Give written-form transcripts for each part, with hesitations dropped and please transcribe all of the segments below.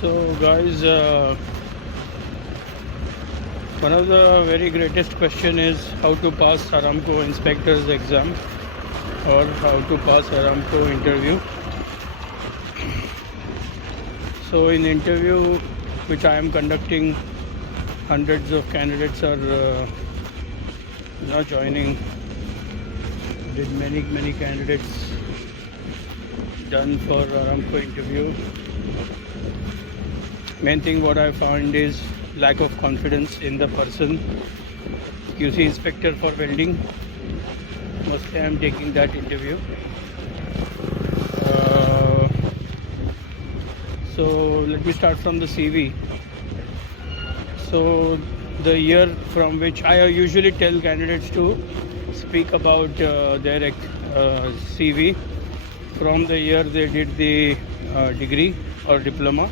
So guys, one of the very greatest question is how to pass Aramco inspector's exam or how to pass Aramco interview. So in interview which I am conducting, hundreds of candidates are now joining. Did many candidates done for Aramco interview. Main thing what I found is lack of confidence in the person. QC inspector for welding. Mostly I am taking that interview. So let me start from the CV. So the year from which I usually tell candidates to speak about their CV from the year they did the degree or diploma.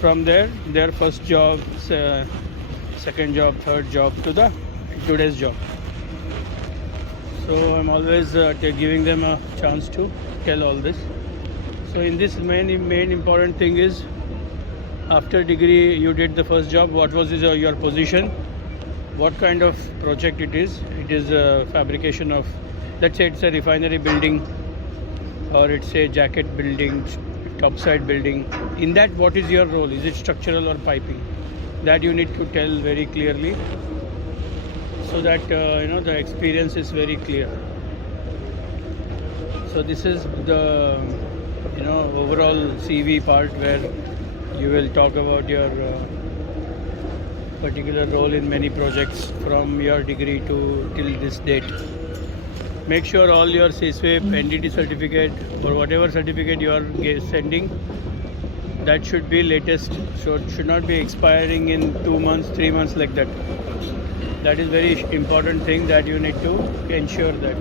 From there, their first job, second job, third job to the today's job. So I'm always giving them a chance to tell all this. So in this main important thing is, after degree you did the first job, what was your position, what kind of project it is. It is a fabrication of, let's say it's a refinery building or it's a jacket building, topside building. In that, what is your role? Is it structural or piping? That you need to tell very clearly, so that the experience is very clear. So this is the overall CV part, where you will talk about your particular role in many projects from your degree to till this date. Make sure all your CSWIP, NDT certificate or whatever certificate you are sending, that should be latest. So it should not be expiring in 2 months, 3 months like that. That is very important thing that you need to ensure that.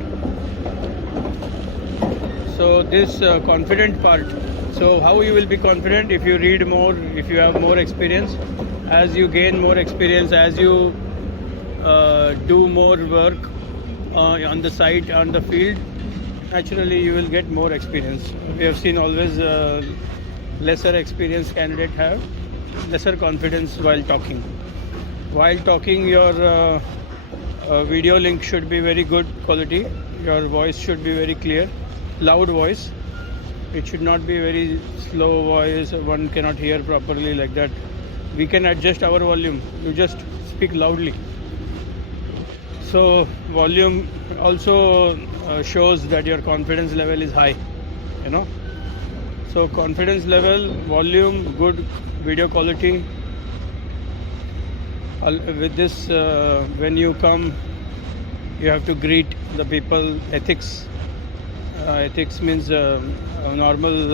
So this confident part. So how you will be confident? If you read more, if you have more experience. As you gain more experience, as you do more work on the site, on the field, naturally you will get more experience. We have seen always lesser experienced candidate have lesser confidence while talking. While talking, your video link should be very good quality. Your voice should be very clear, loud voice. It should not be very slow voice, one cannot hear properly like that. We can adjust our volume. You just speak loudly. So volume also shows that your confidence level is high, So confidence level, volume, good video quality. With this, when you come, you have to greet the people. Ethics. Ethics means normal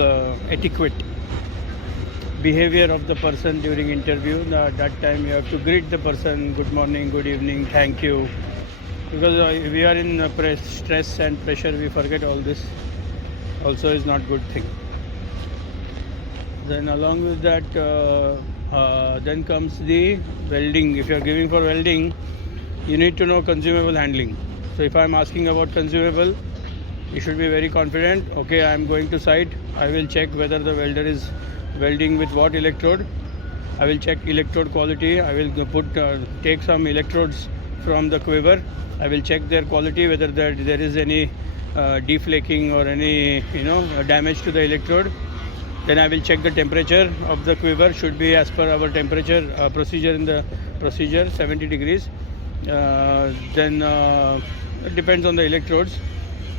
etiquette. Behavior of the person during interview. That time you have to greet the person. Good morning, good evening, thank you. Because we are in stress and pressure, we forget all this. Also is not good thing. Then along with that, then comes the welding. If you are giving for welding, you need to know consumable handling. So if I am asking about consumable, you should be very confident. Okay, I am going to site. I will check whether the welder is welding with what electrode. I will check electrode quality. I will take some electrodes from the quiver. I will check their quality, whether there is any deflaking or any damage to the electrode. Then I will check the temperature of the quiver. Should be as per our temperature procedure in the procedure, 70 degrees. Then it depends on the electrodes.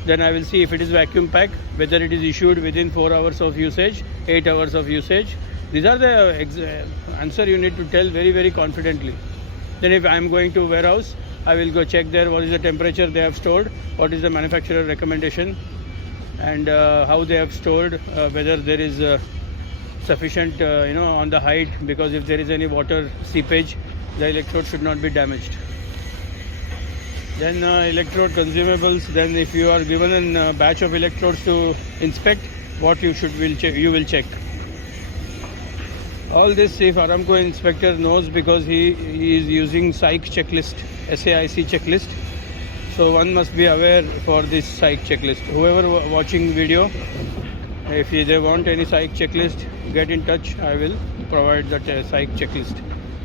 Then I will see if it is vacuum pack, whether it is issued within 4 hours of usage, 8 hours of usage. These are the answer you need to tell very confidently. Then if I am going to warehouse, I will go check there what is the temperature they have stored, what is the manufacturer recommendation, and how they have stored, whether there is sufficient on the height, because if there is any water seepage, the electrode should not be damaged. Then electrode consumables. Then if you are given a batch of electrodes to inspect, what you will check. All this, if Aramco inspector knows, because he is using SAIC checklist, SAIC checklist. So one must be aware for this SAIC checklist. Whoever watching video, If they want any psych checklist, get in touch. I will provide that psych checklist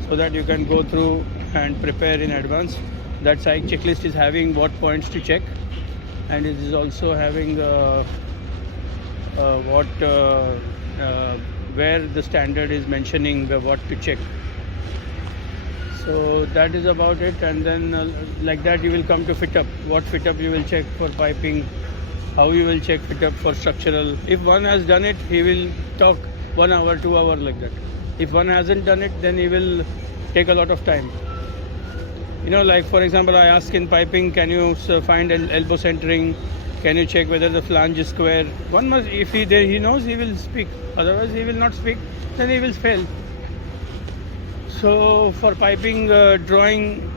so that you can go through and prepare in advance. That psych checklist is having what points to check, and it is also having where the standard is mentioning what to check. So that is about it, and then like that you will come to fit up. What fit up you will check for piping, how you will check fit up for structural. If one has done it, he will talk 1 hour, 2 hours like that. If one hasn't done it, then he will take a lot of time. You know, like for example, I ask in piping, can you find an elbow centering? Can you check whether the flange is square? One must, if he knows, he will speak. Otherwise, he will not speak. Then he will fail. So for piping drawing,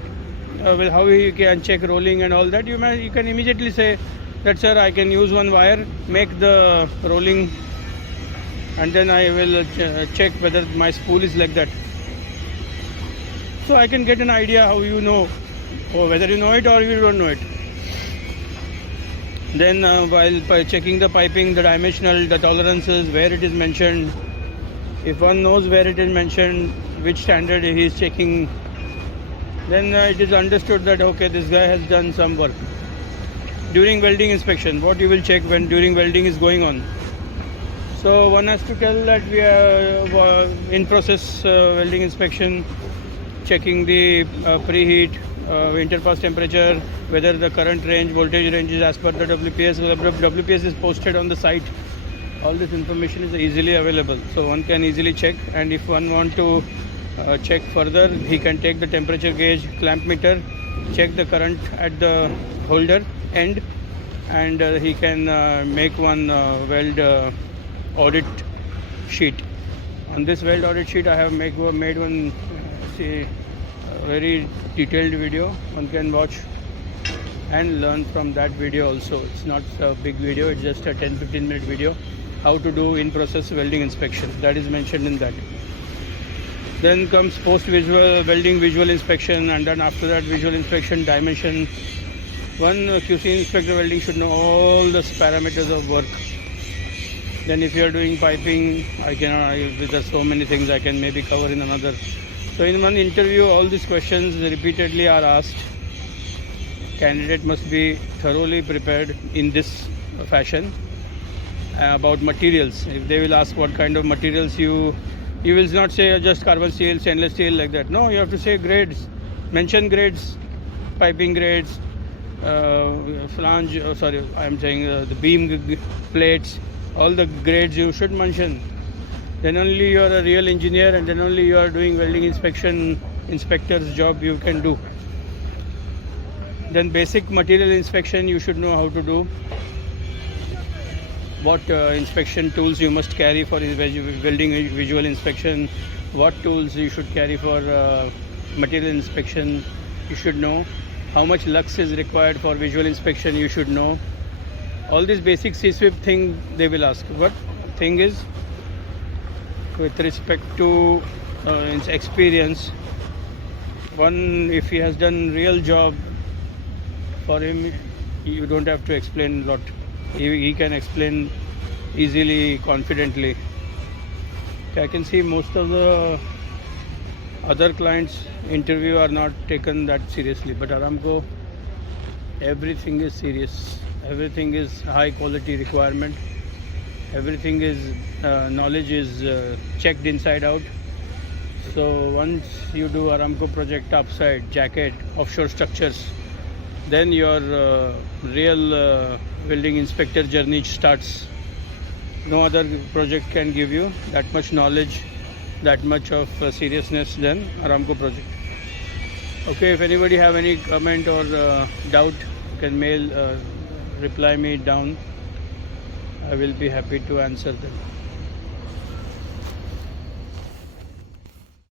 with how you can check rolling and all that, you can immediately say that, sir, I can use one wire, make the rolling, and then I will check whether my spool is like that. So I can get an idea how you know, or whether you know it or you don't know it. Then while checking the piping, the dimensional, the tolerances, where it is mentioned, if one knows where it is mentioned, which standard he is checking, then it is understood that okay, this guy has done some work. During welding inspection, what you will check when during welding is going on. So one has to tell that we are in process welding inspection, checking the preheat, interpass temperature, whether the current range, voltage range is as per the WPS. WPS is posted on the site. All this information is easily available, so one can easily check. And if one want to check further, he can take the temperature gauge, clamp meter, check the current at the holder end, and he can make one weld audit sheet. On this weld audit sheet, I have made one very detailed video. One can watch and learn from that video also. It's not a big video, it's just a 10-15 minute video. How to do in-process welding inspection, that is mentioned in that. Then comes post-visual welding visual inspection, and then after that visual inspection dimension. One QC inspector welding should know all the parameters of work. Then if you are doing piping, there are so many things I can maybe cover in another. So in one interview, all these questions repeatedly are asked. Candidate must be thoroughly prepared in this fashion. About materials, if they will ask what kind of materials you will not say just carbon steel, stainless steel like that. No, you have to say grades, mention grades, piping grades, flange, I am saying the beam plates, all the grades you should mention. Then only you are a real engineer, and then only you are doing welding inspector's job you can do. Then basic material inspection you should know how to do. What inspection tools you must carry for welding visual inspection, what tools you should carry for material inspection, you should know. How much lux is required for visual inspection, you should know. All these basic C-sweep thing they will ask. What thing is, with respect to experience, one, if he has done real job, for him you don't have to explain a lot. He can explain easily, confidently. I can see most of the other clients' interview are not taken that seriously, but Aramco, everything is serious. Everything is high quality requirement. Everything is knowledge is checked inside out. So once you do Aramco project upside, jacket, offshore structures, then your real welding inspector journey starts. No other project can give you that much knowledge, that much of seriousness than Aramco project. Okay, if anybody have any comment or doubt, you can mail, reply me down. I will be happy to answer them.